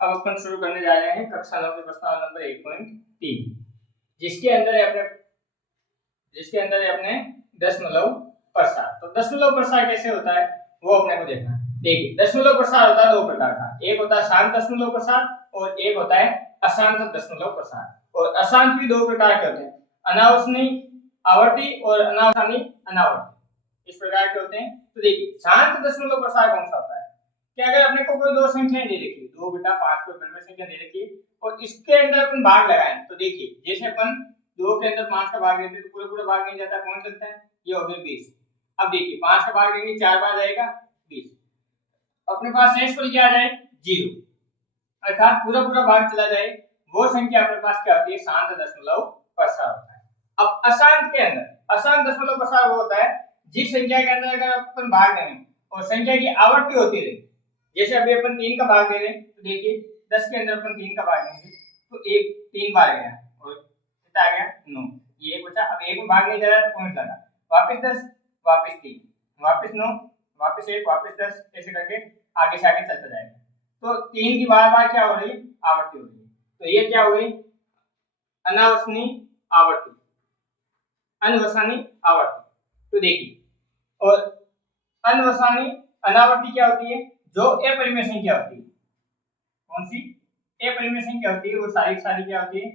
अब अपन शुरू करने जा रहे हैं कक्षा 9 के प्रश्न नंबर 1.3 जिसके अंदर है अपने दशमलव प्रसार। तो दशमलव प्रसार कैसे होता है वो अपने को देखना है। देखिए दशमलव प्रसार होता है दो प्रकार का, एक होता है शांत दशमलव प्रसार और एक होता है अशांत दशमलव प्रसार। और अशांत भी दो प्रकार के होते हैं, अनावर्तनीय आवर्ती और अनावर्तनीय अनावर्ती, इस प्रकार के होते हैं। तो देखिए शांत दशमलव प्रसार कौन सा होता है कि अगर अपने को कोई दो संख्याएं दे रखी है, 2 बटा 5 कोई क्रम संख्या दे रखी है और इसके अंदर अपन भाग लगाएं, तो देखिए जैसे अपन 2 के अंदर 5 का भाग देते हैं तो पूरा भाग नहीं जाता, कौन चलता है, ये हो गया 20। अब देखिए 5 का भाग देंगे 4 बार जाएगा 20, अपने पास शेषफल क्या आ जाए 0, अर्थात पूरा भाग चला जाए, वो संख्या अपने पास क्या होती है, शांत दशमलव प्रसार होता है। अब अशांत के अंदर अशांत दशमलव प्रसार वो होता है जिस संख्या के अंदर अगर अपन भाग दें और संख्या की आवर्ती होती रहे, जैसे अभी अपन 3 का भाग दे रहे हैं तो देखिए 10 के अंदर अपन 3 का भाग देंगे तो 1 3 बार गया और कितना आ गया 9, ये एक बचा। अब एक में भाग नहीं जा रहा तो पॉइंट लगा, वापस 10 वापस 3 वापस 9 वापस 1 वापस 10, ऐसे करके आगे से आगे चलता जाएगा। तो 3 की बार क्या हो रही है, आवर्ती हो रही है। तो ये क्या हो गई, अनावर्तनीय आवर्ती, अनवसानी आवर्ती। तो देखिए और अनवसानी अनावर्ती क्या होती है, जो अपरिमेय संख्या होती है, कौन सी अपरिमेय संख्या होती है, वो सारी क्या होती है,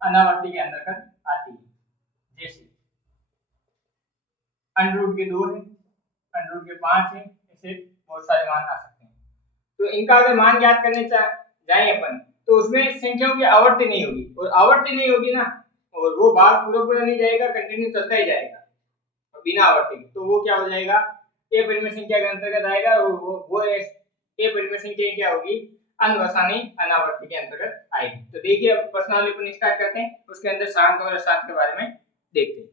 अनावर्ती के अंदर आती है। जैसे अंडर के 2 है, अंडर के 5 है, ऐसे बहुत सारे मान आ सकते हैं। तो इनका अगर मान ज्ञात करने जाए अपन तो उसमें संख्याओं की आवर्ती नहीं होगी, और आवर्ती नहीं होगी ना और वो भाग पूरा नहीं जाएगा, कंटिन्यू चलता ही जाएगा और बिना आवर्ती, तो वो क्या हो जाएगा, अपरिमेय संख्या के अंतर्गत आएगा और वो अपरिमेय संख्या क्या होगी, अनवसानी अनावर्ती के अंतर्गत आएगी। तो देखिए अब प्रश्नावली अपन स्टार्ट करते हैं, उसके अंदर शांत और अशांत के बारे में देखते हैं।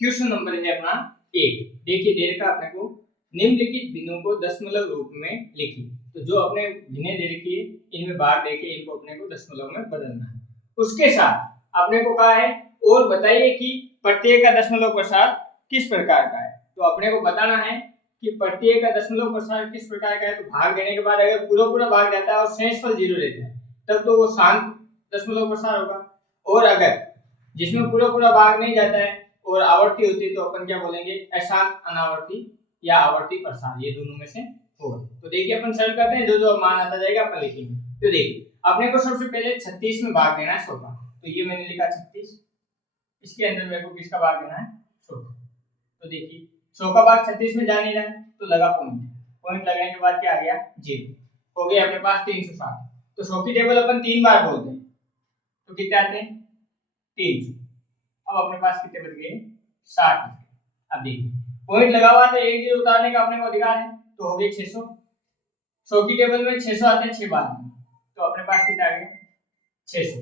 क्वेश्चन नंबर है अपना 1, देखिए दे रखा अपने को निम्नलिखित भिन्नों को दशमलव रूप में लिखिए। तो जो अपने भिन्ने दे रखी है इनमें भाग देके इनको अपने को दशमलव में बदलना है। उसके साथ अपने को कहा है और बताइए कि प्रत्येक का दशमलव प्रसार किस प्रकार का है। तो अपने को बताना है कि प्रत्येक का दशमलव प्रसार किस प्रकार का है। तो भाग देने के बाद अगर पूरा भाग जाता है और शेषफल 0 रहता है तब तो वो शांत दशमलव प्रसार होगा, और अगर जिसमें पूरा भाग नहीं जाता है और आवर्ती होती है तो अपन क्या बोलेंगे, अशांत अनावर्ती या आवर्ती प्रसार, ये दोनों में से होगा। तो देखिए अपन सरल करते हैं, जो मान आता जाएगा अपन लिखेंगे। तो देखिए अपने को सबसे पहले 36 में भाग देना है 100 का, तो ये मैंने लिखा 36, इसके अंदर मेरे को किसका भाग देना है 100 का। तो देखिए 100 का भाग 36 में जा नहीं रहा है तो लगा पॉइंट लगने के बाद क्या आ गया 0, हो गया अपने पास 360। तो 100 की टेबल अपन 3 बार बोलते हैं तो कितने आते हैं 300। अब अपने पास कितने बच गए 60। अब देखिए पॉइंट लगा हुआ तो एक 0 उतारने का अपने को अधिकार है, तो हो गए 600। 100 की टेबल में 600 आते हैं 6 बार में, तो अपने पास कितना आ गया 600।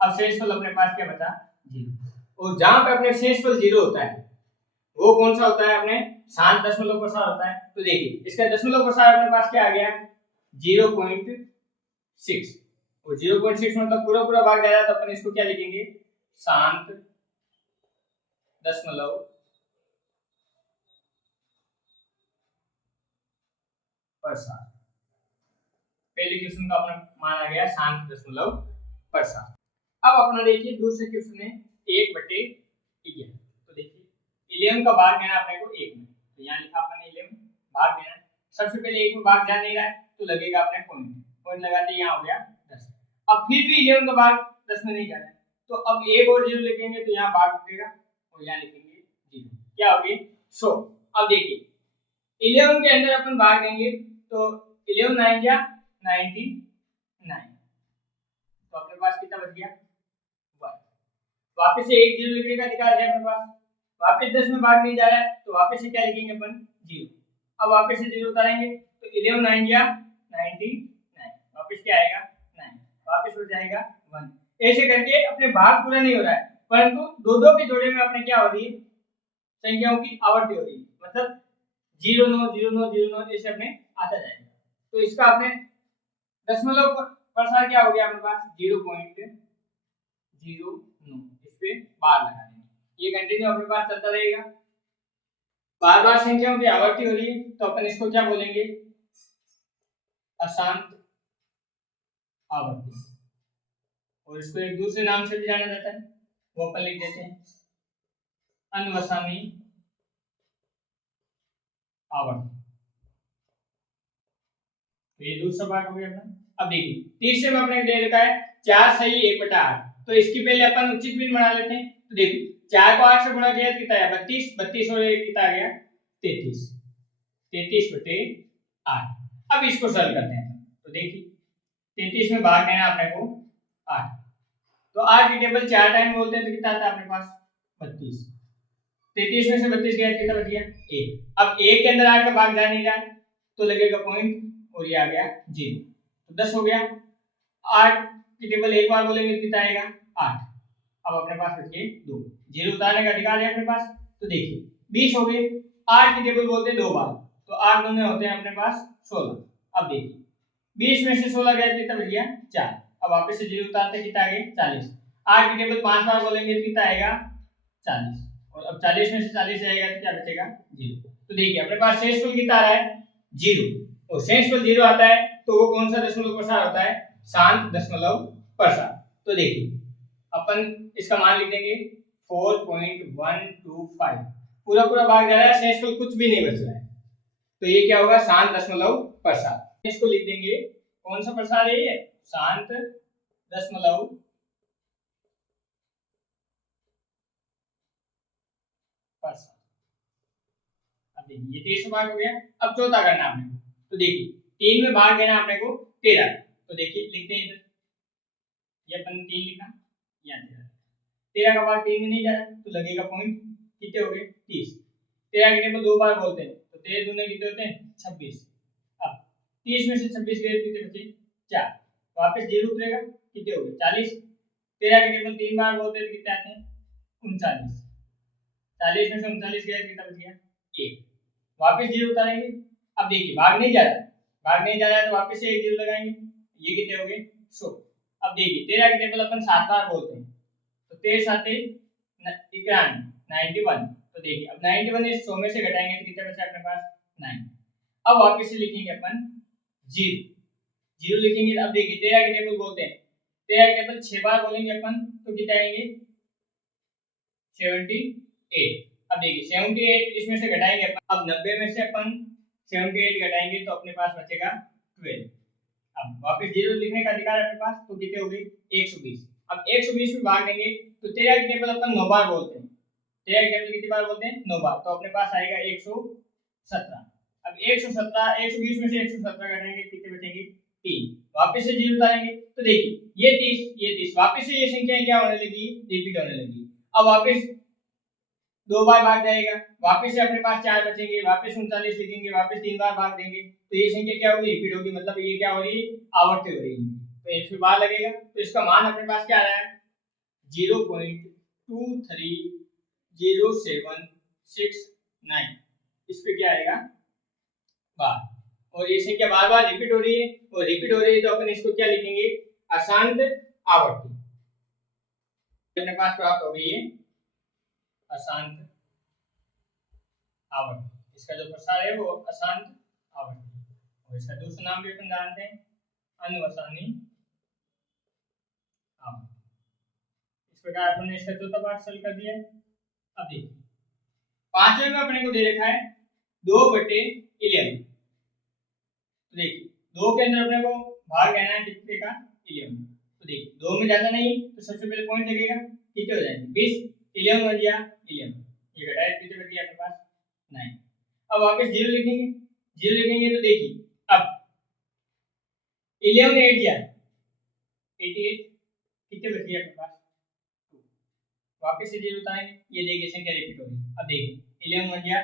अब शेषफल अपने पास क्या बचा 0, और जहां पे अपने शेषफल 0 होता है वो कौन सा होता है, अपने शांत दशमलव प्रसार होता है। तो देखिए इसका दशमलव प्रसार अपने पास क्या आ गया 0.6, और 0.6 मतलब पूरा भाग जाएगा तो अपन इसको क्या लिखेंगे, शांत दशमलव प्रसार। पहले क्वेश्चन का अपना मान आ गया शांत दशमलव प्रसार। अब अपना देखिए दूसरे क्वेश्चन में 1/11। तो देखिए 11 का भाग देना अपने को 1 में, तो यहाँ लिखा अपने 11 भाग देना। सबसे पहले 1 में भाग जा नहीं रहा है तो लगेगा अपने पॉइंट लगाते यहाँ हो गया 10। अब फिर भी 11 का भाग 10 में नहीं जा रहा है तो अब 1 और 0 लिखेंगे तो यहाँ भाग उठेगा और यहाँ लिखेंगे 0, क्या हो गया 100। अब देखिए 11 के अंदर अपन भाग देंगे तो 11 9 क्या 99, तो अपने पास कितना बच गया 1। वापस से 1 0 लिखने का अधिकार है अपने पास, वापस 10 में भाग नहीं जा रहा है तो वापस से क्या लिखेंगे अपन 0। अब वापस से 0 उतारेंगे तो 11 9 क्या 99, वापस क्या आएगा 9, वापस हो जाएगा 1। ऐसे करके अपने भाग पूरा नहीं हो रहा है परंतु दो के जोड़े में अपने क्या हो रही है, संख्याओं की आवर्ती हो रही है, मतलब 0 9 0 9 0 9 ऐसे अपने आता जाएगा। तो इसका अपने दशमलव प्रसार क्या हो गया अपने पास 0.09, इस पे बार लगा देंगे, ये कंटिन्यू अपने पास चलता रहेगा। बार संख्याओं की आवर्ती हो रही है तो अपन इसको क्या बोलेंगे, अशांत आवर्ती, और इसको एक दूसरे नाम से भी जाना जाता है, वो अपन लिख देते हैं अनवसानी आवर्त। तो ये दूसरा पार्ट हो गया अपना। अब देखिए तीसरे में अपने दे रखा है 4 सही 1/8, तो इसकी पहले अपन उचित भिन्न बना लेते हैं। तो देखिए 4 को 8 से गुणा किया तो कितना आया 32, 32 और 1 कितना आ गया 33, 33/8। अब इसको सरल करते हैं। तो देखिए 33 में भाग देना अपने को 8, तो 8 की टेबल 4 टाइम बोलते हैं तो कितना आता है अपने पास 32, 33 में से 32 गया कितना बच गया 1। अब 1 के अंदर 8 का भाग जा नहीं रहा तो लगेगा पॉइंट और ये आ गया 0, तो 10 हो गया। 8 की टेबल एक बार बोलेंगे तो कितना आएगा 8। अब अपने पास बचे 2, 0 उतारने का अधिकार है अपने पास। तो देखिए 20 हो गए, 8 की टेबल बोलते हैं 2 बार, तो 8 दूने होते हैं अपने पास 16। अब देखिए 20 में से 16 गया कितना बच गया 4। अब वापस से 0 उतारते कितना आ गया 40। 8 की टेबल 5 बार बोलेंगे तो कितना आएगा 40, और अब 40 में से 40 जाएगा तो क्या बचेगा 0। तो देखिए अपने पास शेषफल कितना आ रहा है 0, और शेषफल 0 आता है तो वो कौन सा दशमलव प्रसार होता है शांत दशमलव प्रसार। तो देखिए अपन इसका मान लिख देंगे 4.125, पूरा पूरा भाग जा रहा है, शेषफल कुछ भी नहीं बच रहा है, तो ये क्या होगा शांत दशमलव प्रसार। इसको लिख देंगे कौन सा प्रसार है ये शांत दशमलव प्रसार। अब देखिए ये तीसरा भाग हो गया। अब चौथा करना आपने को, तो देखिए 3 में भाग देना आपने को 13, तो देखिए लिखते हैं इधर, ये अपन 3 लिखा, यहाँ 13 का भाग 3 में नहीं जा रहा तो लगेगा पॉइंट, कितने हो गए 30। 13 की टेबल 2 बार बोलते हैं तो 13 दूने कितने होते हैं 26। अब 30 में से 26 गए कितने बचे 4, वापस 0 उतरेगा कितने हो गए 40। 13 की टेबल 3 बार बोलते हैं तो कितने आते हैं 39। 40 में से 39 गया कितना बच गया 1, वापस 0 उतारेंगे। अब देखिए भाग नहीं जा रहा, भाग नहीं जा रहा है तो वापस से एक 0 लगाएंगे, ये कितने हो गए 100। अब देखिए 13 की टेबल अपन 7 बार बोलते हैं तो 13 7 91, तो देखिए अब 91 इस 100 में से घटाएंगे तो कितने बचे अपने पास 9। अब वापस से लिखेंगे अपन 0, 0 लिखेंगे। अब देखिए 13 की टेबल बोलते हैं, 13 की टेबल 6 बार बोलेंगे अपन तो कितने आएंगे 78। अब देखिए 78 इसमें से घटाएंगे अपन, अब 90 में से अपन 78 घटाएंगे तो अपने पास बचेगा 12। अब वापस 0 लिखने का अधिकार है अपने पास, तो कितने हो गई 120। अब 120 में भाग देंगे तो 13 की टेबल अपन 9 बार बोलते हैं, 13 की टेबल कितनी बार बोलते हैं 9 बार, तो अपने पास आएगा 117। अब 117 120 में से 117 घटाएंगे कितने बचेंगे 3, वापस से 0 उतारेंगे तो देखिए ये 30 वापस से ये संख्या क्या होने लगी रिपीट होने लगी। अब वापस 2 बार भाग जाएगा, वापस से अपने पास 4 बचेंगे, वापस 39 लिखेंगे, वापस 3 बार भाग देंगे तो ये संख्या क्या होगी रिपीट होगी, मतलब ये क्या हो रही है आवर्ती हो रही है, तो इसमें बार लगेगा तो इसका मान अपने पास क्या आ रहा है 0.230769, इस पे क्या आएगा बार। और ये संख्या बार बार रिपीट हो रही है, और रिपीट हो रही है तो अपन इसको क्या लिखेंगे अशांत आवर्ती। अपने पास प्राप्त हो गई है अशांत आवर्त, इसका जो प्रसार है वो अशांत आवर्त, और इसका दूसरा नाम भी अपन जानते हैं अनवसानी आवर्त। इस प्रकार अपने इसका चौथा पार्ट सॉल्व कर दिया। अब देखिए पांचवें में अपने को दे रखा है 2/11, तो देखिए 2 के अंदर अपने को भाग लेना है कितने का 11, तो देखिए 2 में ज्यादा नहीं तो सबसे पहले पॉइंट लगेगा कितने हो जाएंगे 20, 11 बन गया 11, ये घटाए कितने बच गया अपने पास 9। अब वापस 0 लिखेंगे, 0 लिखेंगे तो देखिए अब 11 8 गया 88, कितने बच गए अपने पास 2, वापस से 0 उतारेंगे, ये देखिए संख्या रिपीट हो गई। अब देखिए 11 बन गया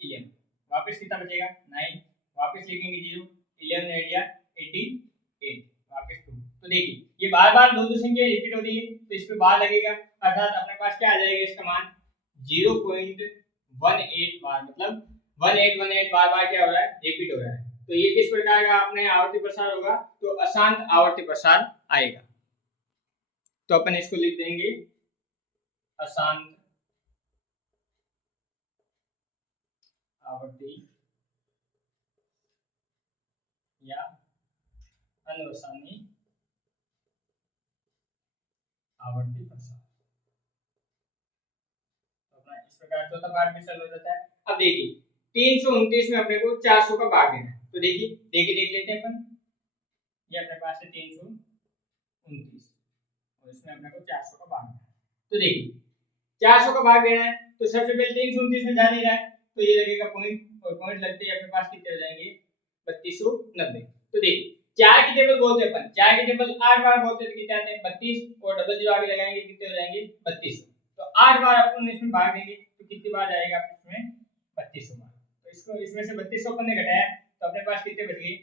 11, वापस कितना बचेगा 9, वापस लिखेंगे 0, 11 8 गया 88, वापस 2, तो देखिए ये बार बार दो संख्या रिपीट हो रही है तो इस पे बार लगेगा, अर्थात अपने पास क्या आ जाएगा इसका मान 0.18 बार, मतलब 1818 बार बार क्या हो रहा है रिपीट हो रहा है। तो ये किस प्रकार का अपने आवर्ती प्रसार होगा तो अशांत आवर्ती प्रसार आएगा। तो अपन इसको लिख देंगे अशांत आवर्ती या अनुसानी आवर्ती प्रसार। तो अपना इस प्रकार चौथा पार्ट भी सॉल्व हो जाता है। अब देखिए 329 में अपने को 400 का भाग देना है, तो देखिए देख लेते हैं अपन। ये अपने पास है 329 और इसमें अपने को 400 का भाग देना है। तो देखिए 400 का भाग देना है, तो सबसे पहले 329 में जा नहीं रहा है, तो ये लगेगा पॉइंट, और पॉइंट लगते ही अपने पास कितने हो जाएंगे 3290। तो देखिए 4 की टेबल बोलते हैं अपन, 4 की टेबल 8 बार बोलते हैं तो कितने आते हैं 32, और डबल जीरो आगे लगाएंगे कितने हो जाएंगे 32। तो 8 बार अपन इसमें भाग देंगे तो कितनी बार जाएगा इसमें 3200 बार। तो इसको इसमें से 3200 अपन ने घटाया तो अपने पास कितने बच गए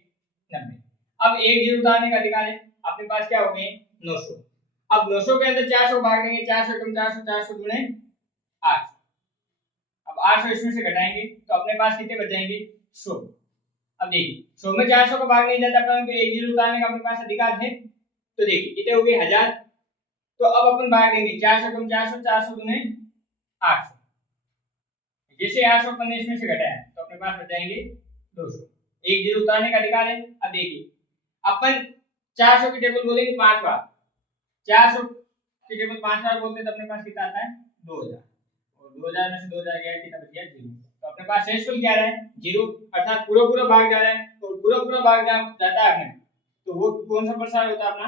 90। अब एक जीरो उतारने का अधिकार है, अपने पास क्या हो गए 900। अब 900 के अंदर 400 भाग देंगे, 400 कम 400, 400 गुणे 800। अब 800 इसमें से घटाएंगे तो अपने पास कितने बच जाएंगे 100। अब देखिए 100 में 400 का भाग नहीं जाता, परंतु एक जीरो उतारने का अपने पास अधिकार है। तो देखिए कितने हो गए 1000। तो अब अपन भाग देंगे 400 कम 400, 400 गुणे 800। जैसे 800 अपन ने इसमें से घटाया तो अपने पास बच जाएंगे 200। एक जीरो उतारने का अधिकार है। अब देखिए अपन 400 की टेबल बोलेंगे 5 बार, 400 की टेबल 5 बार बोलते हैं तो अपने पास कितना आता है 2000, और 2000 में से 2000 गया कितना बच गया 0। तो अपने पास शेषफल क्या रहा है 0, अर्थात पूरा भाग जा रहा है, और पूरा भाग जाता है अपने, तो वो कौन सा प्रसार होता है अपना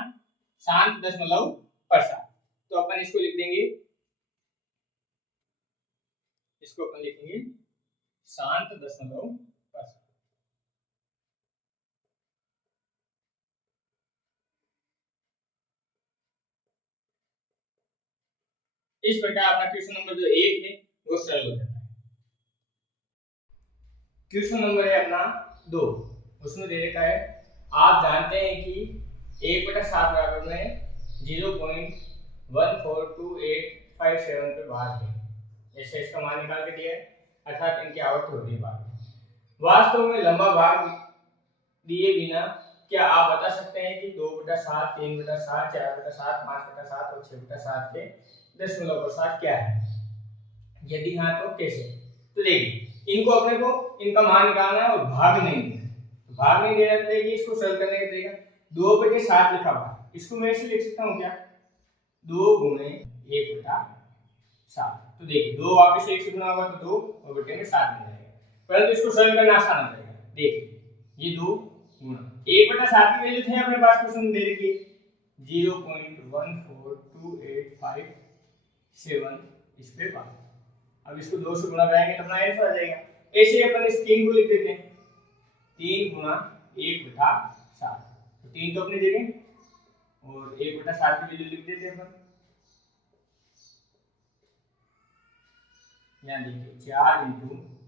शांत दशमलव प्रसार। तो अपन इसको लिख देंगे, इसको अपन लिखेंगे शांत दशमलव प्रसार। इस प्रकार अपना क्वेश्चन नंबर जो 1 है वो सरल हो जाता है। क्वेश्चन नंबर है अपना 2, उसमें दे रखा है आप जानते हैं कि 1/7 बराबर में 0.142857 पे भाग है। ऐसे इसका मान निकाल के दिया है, अर्थात इनकी आवर्त हो रही है भाग। वास्तव में लंबा भाग दिए बिना क्या आप बता सकते हैं कि 2/7, 3/7, 4/7, 5/7 और 6/7 के दशमलव प्रसार क्या है? यदि हाँ तो कैसे? तो देखिए इनको अपने को इनका मान निकालना है और भाग नहीं देना है। भाग नहीं देना तो देखिए इसको सरल करने का तरीका 2/7 लिखा हुआ है, इसको मैं ऐसे लिख सकता हूँ क्या 2 गुणे 1/7। तो देखिए 2 वापस से 1 से गुना होगा तो 2 और बटे में 7 मिल जाएगा, परंतु इसको सरल करना आसान हो जाएगा। देखिए ये 2 गुना 1/7 की वैल्यू थे अपने पास क्वेश्चन में दे रखी 0.14285 इस पे बात। अब इसको 2 से गुणा करेंगे तो अपना आंसर आ जाएगा। ऐसे अपन इस 3 को लिख देते हैं 3 गुना 1/7, तो 3 तो अपनी जगह और 1/7 की वैल्यू लिख देते हैं अपन। यहाँ देखिए 4 ×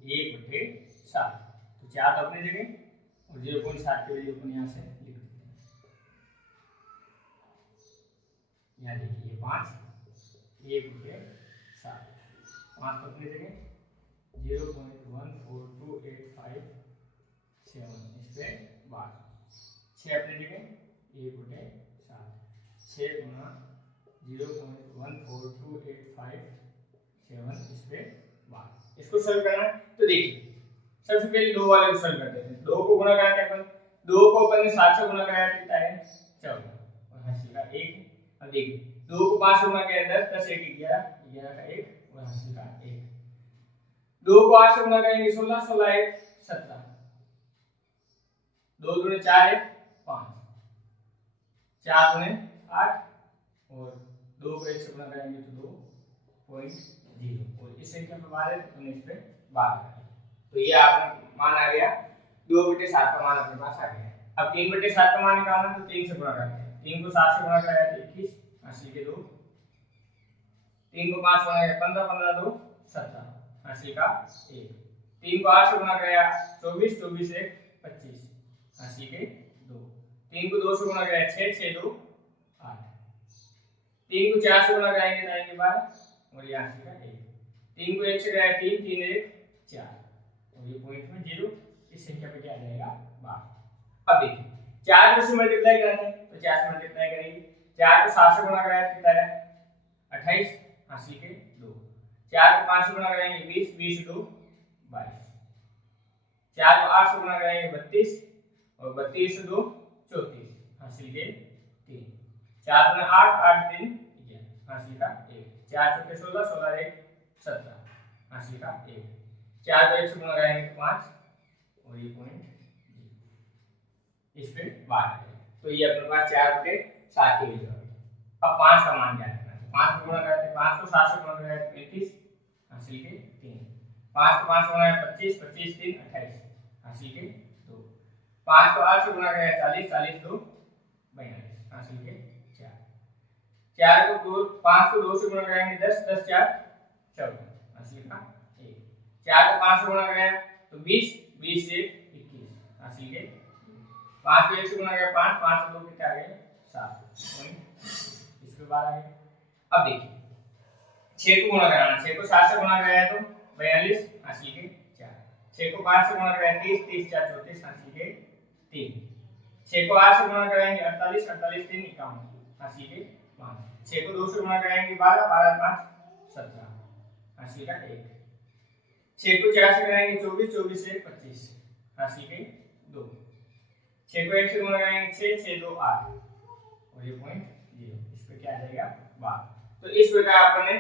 1/7, तो 4 तो अपनी जगह और 0.7 की वैल्यू अपन यहाँ से लिख देते हैं। यहाँ देखिए 5 1/7, 5 तो अपनी जगह 0.14285 इस पे 12, 6 अपनी जगह 1/7, 6 गुना 0.14285 इस पे 12। इसको सॉल्व करना है तो देखिए सबसे पहले 2 वाले को सॉल्व कर देते हैं। 2 को गुणा कराते हैं अपन, 2 को अपन ने 7 से गुणा कराया कितना है 14 और हासिल का 1। अब देखिए 2 को 5 से गुणा किया 10, 10 1 11, 11 का 1 और हासिल का 1। 2 को 8 से गुणा करेंगे 16, 16 1 17, 2 दूनी 4 1 5, 4 दूनी 8 और 2 को 1 से गुणा करेंगे तो 2.0 और इस संख्या पे 12 तो इस पे 12। तो ये आपका मान आ गया 2/7 का मान अपने पास आ गया। अब 3/7 का मान निकालना तो 3 से गुणा करते हैं। 3 को 7 से गुणा कराया तो 21, 80 के 2, 3 को 5 से गुणा किया 15, 15 2 17, 80 का 1, 3 को 8 से गुणा कराया 24, 24 1 25, 80 के 2, 3 को 2 से गुणा कराया 6, 6 2 8, 3 को 4 से गुणा कराएंगे तो आएंगे 12 और ये 80 का 1, 3 को 1 से कराया 3, 3 1 4 और ये पॉइंट में 0, इस संख्या पे क्या आ जाएगा 12। अब देखिए 4 को से मल्टीप्लाई कराते हैं तो 4 से मल्टीप्लाई करेंगे, 4 को 7 से गुणा कराया कितना है 28, 80 के 2, 4 को 5 से गुणा कराएंगे 20, 20 2 22, 4 को 8 से गुणा कराएंगे 32 और 32 2 34, हासिल के 3। 4 में 8, 8 3 11, हासिल का 1। 4 चौके 16, 16 1 17, हासिल का 1। 4 को 1 से गुणा करेंगे तो 5 और ये पॉइंट इस पे 12 है। तो ये अपने पास 4/7 की वैल्यू है। अब 5 का मान क्या रखना है? 5 को गुणा करते हैं, 5 को 7 से गुणा करें तो 35, हासिल के 3। 5 को 5 से गुणा करें 25, 25 3 28, हासिल के 2। 5 को 8 से गुणा करें 40, 40 2 42, हासिल के 4। 4 को 2 5 को 2 से गुणा करेंगे 10, 10 4 14, हासिल का 1। 4 को 5 से गुणा करें तो 20, 20 1 21, हासिल के 5 को 1 से गुणा करें 5, 5 से 2 कितने आ गए 7। इसके बाद आ गए। अब देखिए 6 को गुणा कराना, 6 को 7 से गुणा कराया तो 42, हासिल के 4। 6 को 5 से गुणा कराया 30, 30 4 34, हासिल के 3। 6 को 8 से गुणा कराएंगे 48, 48 3 51, हासिल के 5। 6 को 2 से गुणा कराएंगे 12, 12 5 17, हासिल का 1। 6 को 4 से कराएंगे 24, 24 1 25, हासिल के 2। 6 को 1 से गुणा कराएंगे 6, 6 2 8 और ये पॉइंट 0। इस पे क्या आ जाएगा भाग। तो इस प्रकार अपने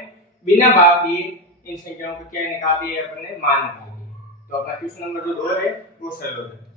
बिना भाग दिए इन संख्याओं को क्या निकाल दिए, अपने मान निकाल दिए। तो अपना क्वेश्चन नंबर जो 2 है वो सरल हो जाता है।